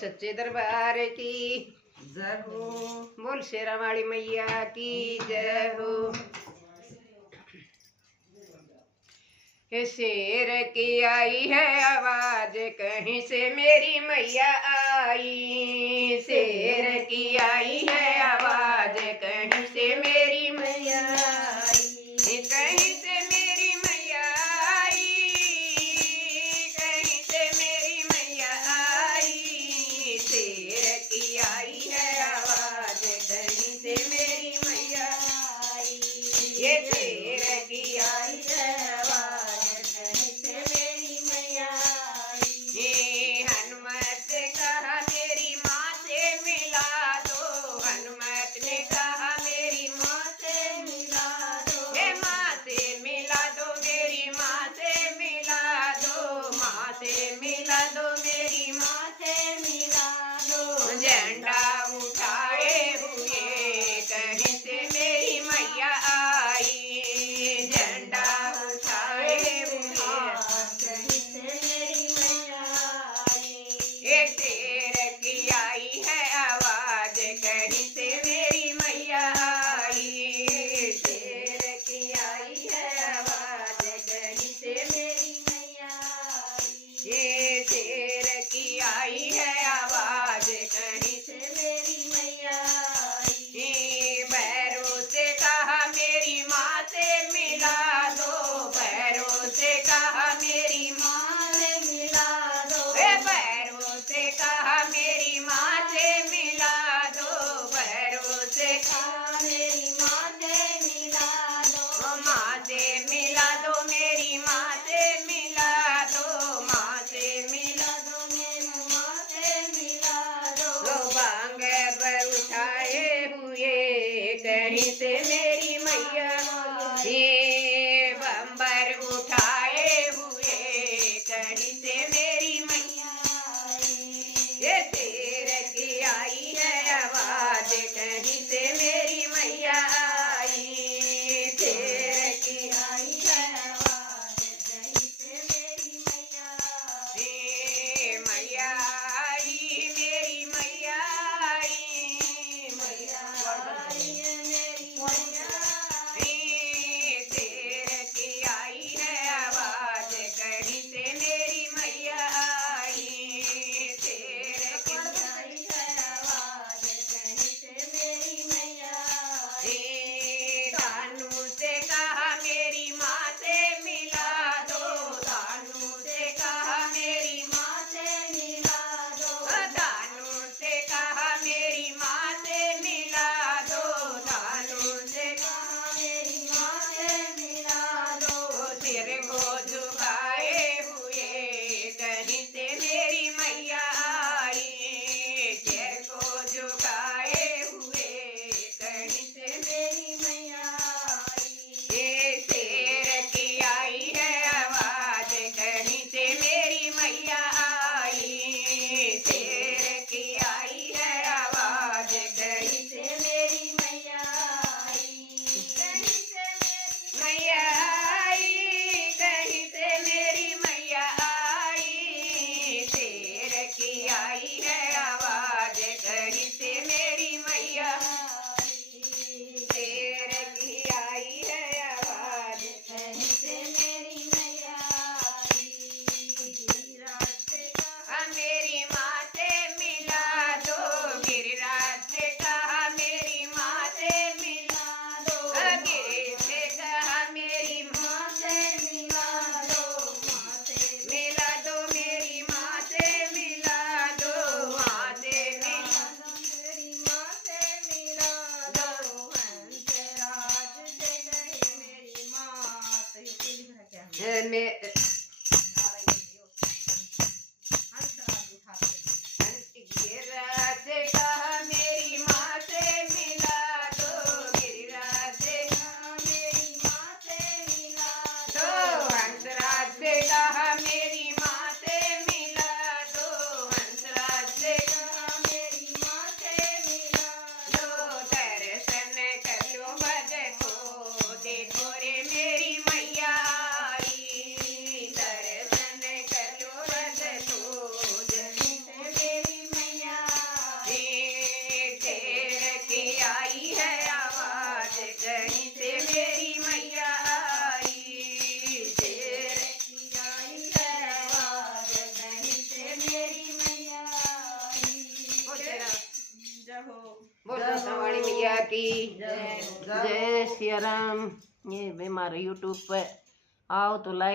सच्चे दरबार की जय हो। बोल शेरा वाली मैया की जय हो। शेर की आई है आवाज कहीं से मेरी मैया आई, शेर की आई है आवाज कहीं से मेरी मैया आई, कहीं से मेरी मैया आई, कहीं से मेरी मैया आई, शेर की आई है आवाज कहीं से मेरी मैया आई, ये शेर की आई है कहीं से मेरी मैया ये बम्बर उठाए हुए कहीं से मेरी मैया ये शेर की आई है आवाज कहीं से मेरी मैया आई, शेर की आई है आवाज कहीं से मेरी मैया मैया आई मेरी मैया आई, मैया सवाणी मैया की जय सिया राम। ये हमारे यूट्यूब पे आओ तो लाइक